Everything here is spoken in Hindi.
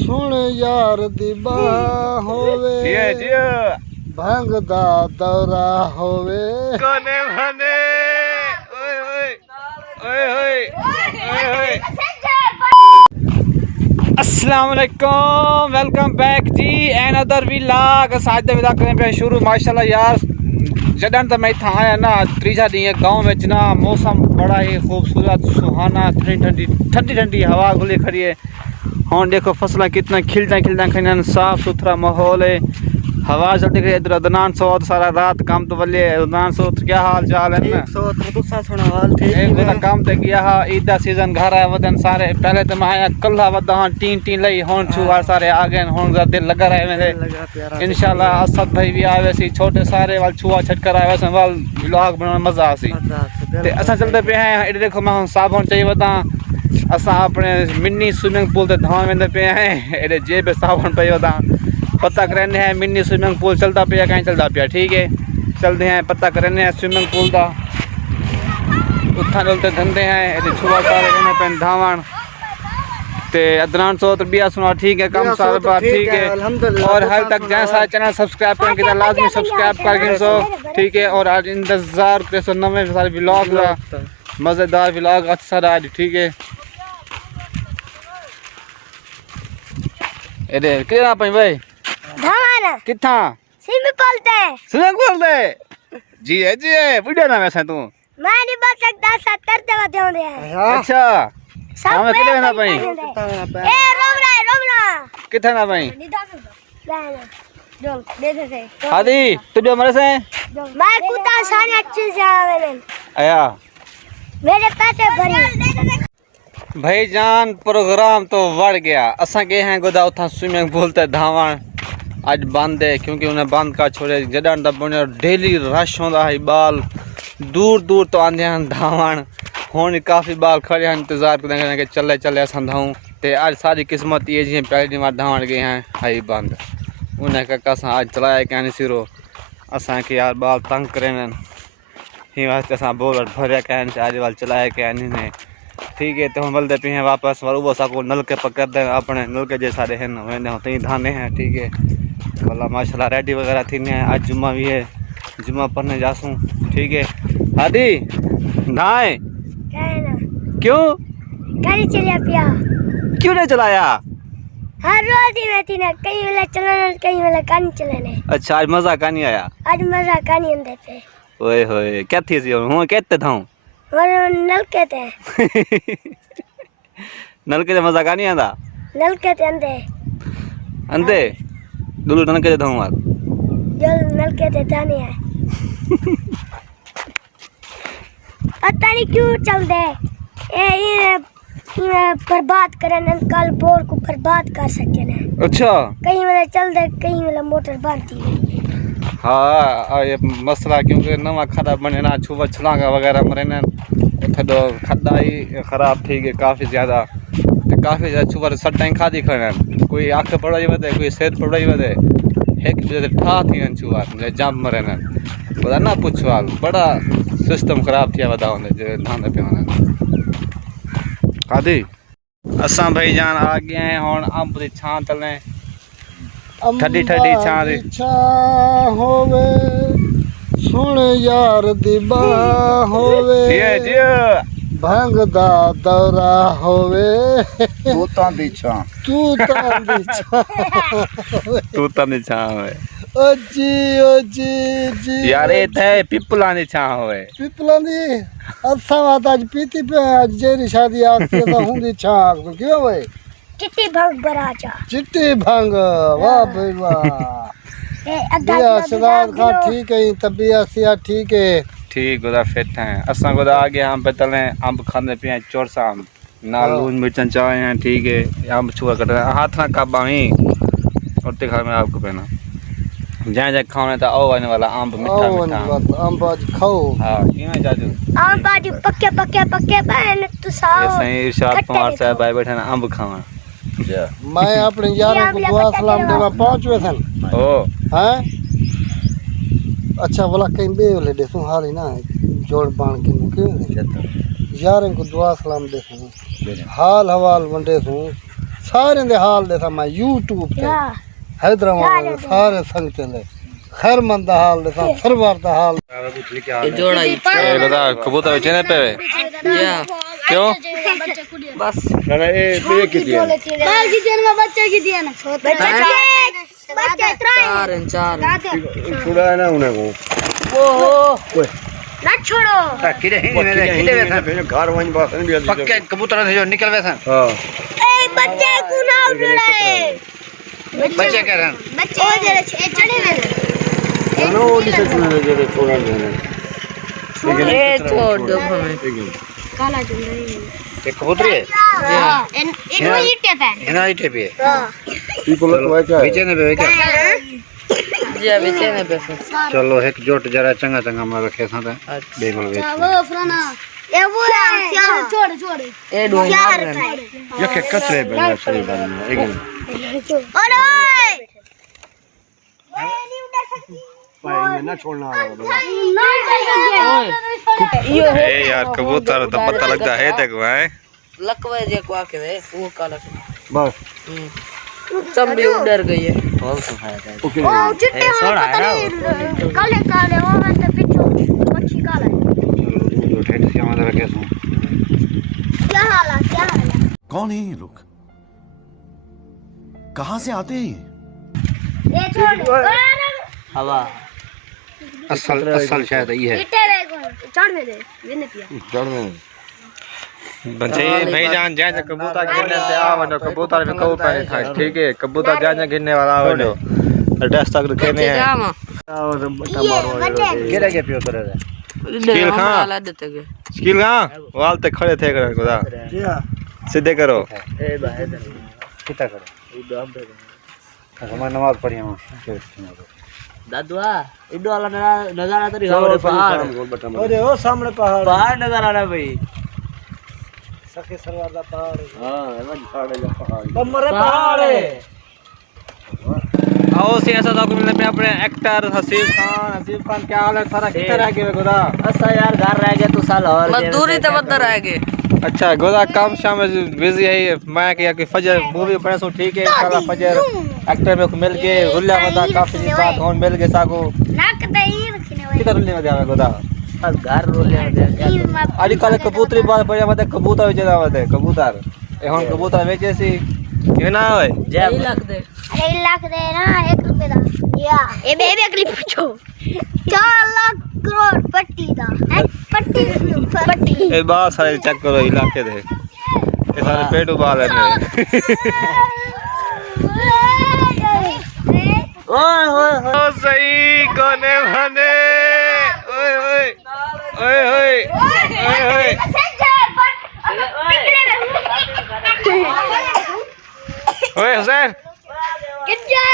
सुन यार दी बाह होवे भंग दा दौरा होवे कोने भने ओए ओए ओए ओए ओए अस्सलाम वालेकुम welcome back G N other vlog आज दा व्लॉग करें पे शुरू माशाल्लाह यार जडन तो मैं था आया ना त्रीजा दी गांव में ना मौसम बड़ा ही खूबसूरत सुहाना ठंडी ठंडी हवा गुली खड़ी है। हाँ देखो फसल कितना खिलता खिलता साफ सुथरा माहौल है। हवा चलती गई इधर अदनान सोत सारा रात काम तो बल्ले अदनान सोत क्या हाल चाल है ना हाल ठीक एक दिन काम ते गया हा ईद दा सीजन घर आया वदन सारे पहले तो मैं कल्ला वदा हां टीन लई होन छुआ सारे आ गए होन दा दिल लगा रहे मेरे इंशाल्लाह असद भाई भी आवे सी छोटे सारे वाल छुआ छटकर आवे सन वाल व्लॉग बनाने मजा आसी ते असा चलते पे हैं इधर देखो मैं साबुन चाहिए वदा असा अपने मिनी स्विमिंग पूल ते धाव वेंदे पे हैं इधर जेब साबुन पे वदा पता करने हैं मिनी स्विमिंग पूल चलता पे कहीं चलता पे ठीक है चलते हैं पता करने हैं स्विमिंग पूल का उत्थान चलते धंधे हैं इधर छुआ सारे रहने पे धावन ते अदनान सोत बिया सुना ठीक है कम सारे बात ठीक है और हाल तक जहाँ सारे चैनल सब्सक्राइब करें कि लाजमी सब्सक्राइब कर सो ठीक है और आज इंतजार करे सो नवे सारे व्लॉग का मज़ेदार व्लॉग अच्छा आज ठीक है इधर कितना पे भाई धावाना कितना स्विमिंग पूल दे जी है बुढ़िया ना वैसे तू मैं नहीं बच सकता 70 ते बते होंदे हैं अच्छा हमें कितने ना भाई ए रोमना कितना ना भाई दे दे आदि तुझे मरे से मैं कुत्ता साने अच्छे से आवे आया मेरे पैसे भरी भाईजान प्रोग्राम तो बढ़ गया असा गए हैं गोदा उथा स्विमिंग पूल ते धावण आज बंद है क्योंकि उन्हें बंद कर छोड़े जडन दा बने डेली रश होंदा है बाल दूर दूर तो आंदे हैं धावण हुन काफ़ी बाल खड़े हैं इंतजार करने के चले चले असा धाऊं ते आज सारी किस्मत ये जी पहली बार धावण गए हैं हाई बंद उन्हें का असा आज चलाया क्या नहीं सिरो असा के यार बाल तंग करें ही वास्ते असा बोल भरिया कहन आज वाल चलाया क्या नहीं ठीक है तो हम बोलते पे हैं वापस और वो साको नलके पकड़ दे अपने नलके जैसा रहे न वेंदे होते ही धाने हैं ठीक है वाला माशाल्लाह रेडी वगैरह थी ने आज जुम्मा भी है जुम्मा पढ़ने जासूं ठीक है आदि नाए कहना क्यों गाड़ी चलिया पिया क्यों नहीं चलाया हर रोज ही मैं ना कहीं वाला चलाना कहीं वाला कान चलाने अच्छा आज मजा का नहीं आया आज मजा कानी अंदर पे ओए होए क्या थी सी हूं कहते था और नलके ते नलके से मजा का नहीं आंदा नलके ते अंदे अंदे दुलू नलके था मार जो नलके ते जाने है पता नहीं क्यों चल दे ये बर्बाद करन कल बोर को बर्बाद कर सके ने अच्छा कहीं वाला चल दे कहीं वाला मोटर बनती हाँ ये मसला क्योंकि नवा खड़ा बने ना छुआ छलांगा वगैरह मरे ना थोड़ा खड्डा ही खराब थी गए काफ़ी ज़्यादा तो काफ़ी ज़्यादा छुआ सट्टाई खादी खड़े कोई आँख पड़ाई वधे कोई सेहत पड़ाई वधे एक दूसरे ठा थी छुआ जंप मरे ना बता ना पुछवाल बड़ा सिस्टम खराब थी बता धान पे आदि असा भाईजान आ गए हैं हुन अंब दी छां तले ठंडी ठंडी छां दी छां होवे सुन यार दी बाह होवे जी भंग दा दौरा होवे तूतां दी छां दी छां होवे ओ जी जी यार ये थे पिपलां दी छां होवे पिपलां दी असा बात आज पीती पे आज जेरी शादी आखती तो हुंदी छां तो क्यों भाई चिट्टी भंग बराचा चिट्टी भंग वाह भाई वाह बिया सदात खा ठीक है तबियत सिया ठीक है ठीक गोदा फिट हैं असा गोदा आ गया हम पे तले अंब खाने पे चोरसा अंब नाल लून मिर्चन चाय हैं ठीक है अंब छुआ कट हाथ ना काबा ही और ते घर में आपको पहना जहाँ जहाँ खाने था ओ आने वाला अंब मीठा मीठा अंब आज खाओ हाँ क्यों जाजू अंब आज पक्के बहन तू साओ ये सही इरशाद कुमार साहब भाई बैठे ना अंब खावा मैं अपने यारों को दुआ सलाम देवा पहुंचवे सन ओ हैं अच्छा बोला कहीं बे ले देखूं हाली ना जोड़ बांध के क्यों यारों को दुआ सलाम देखूं हाल हवाल वंडे सूं सारे दे हाल दे मैं यूट्यूब पे हाँ हैदराबाद दे सारे संगते ले खैरमंद दा हाल दे सरवर दा हाल जोड़ा ही ए बता कबूतर बेचने पे या क्यों बस ना ना ये पे कितनी है बाल की दिन में बच्चे की दिन बच्चे चार छुड़ा है ना उन्हें को वो ना छोड़ो किरे किरे वैसा घर वहीं बात नहीं दिया पक्के कबूतर थे जो निकल वैसा हां ए बच्चे को ना उड़ाए बच्चे कह रहे हैं बच्चे ओ जरा चढ़े में ना वो दिसे सुने जे छोड़ा देने ए छोड़ दो हमें काला चुंदरी एक कबूतर है हां इन वही टेप है इना ही टेपी है हां पीपल लगवा क्या बेचने पे क्या जी बेचने पे चलो एक जोट जरा चंगा चंगा मैं रखे साथ बेगल बेच वो फराना ए वो छोड़ छोड़ ए डोई मार रहे ये के कचरे पे सही बात है एक अरे भाई ना छोड़ना ए यार कबूतर तो पता लगता है देखो है लकवे जे को आके वे वो काला बस चंबी डर गई है ओके ओ चिट्टे वाला काले काले वो मैं तो पिछो मच्छी काला है जो ठेठ से हमारा रखे सो क्या हाल है क्या हाल है कौन है ये लोग कहाँ से आते हैं ये? ये छोड़ हवा असल शायद ये है चिट्टे रे को चढ़ में दे विन पिया चढ़ में बच्चे भाई जान जाए कबूतर गिरने से आओ जो कबूतर में कबूतर नहीं था ठीक है कबूतर जाने गिरने वाला आओ जो एड्रेस तक रखने हैं जामा गिरे के पियो करे स्किल कहाँ? ला देते के स्किल कहां वाल तक खड़े थे करे खुदा सीधे करो ए भाई कितना करो हमारी नमाज पढ़ी हम दादुआ इडो वाला नजारा तो दिखाओ पहाड़ अरे ओ सामने पहाड़ नजर आ रहा भाई सके सरवार दा पहाड़ हां कमरे पहाड़ है आओ सी ऐसा था मिलने पे अपने एक्टर हसीब खान क्या हाल है सारा कितना रह गया खुदा अच्छा यार घर रह गया तू साल और मजदूरी तो बंद रह गए अच्छा गोदा काम शाम में बिजी है मैं किया कि फजर मूवी पढ़े सो ठीक है इंशाल्लाह फजर एक्टर में मिल के रुल्ला वदा काफी दिन बाद कौन मिल के साको नाक दे ही रखने वाले किधर रुल्ले में जावे गोदा घर रोले दे अली काले कबूतरी बात बढ़िया मत कबूतर बेचे मत कबूतर ए हम कबूतर बेचे सी ये ना होय जय लाख दे अरे 1 लाख दे ना 1 रुपए दा या ए बेबी अगली पूछो 4 लाख करोड़ पट्टी दा पट्टी ए बात सारे चेक करो इलाके दे ये सारे पेट उबाल है ओए होए ओ सही कोने बने ओए ओए ओए ओए ओए ओए ओए हुसैन कितना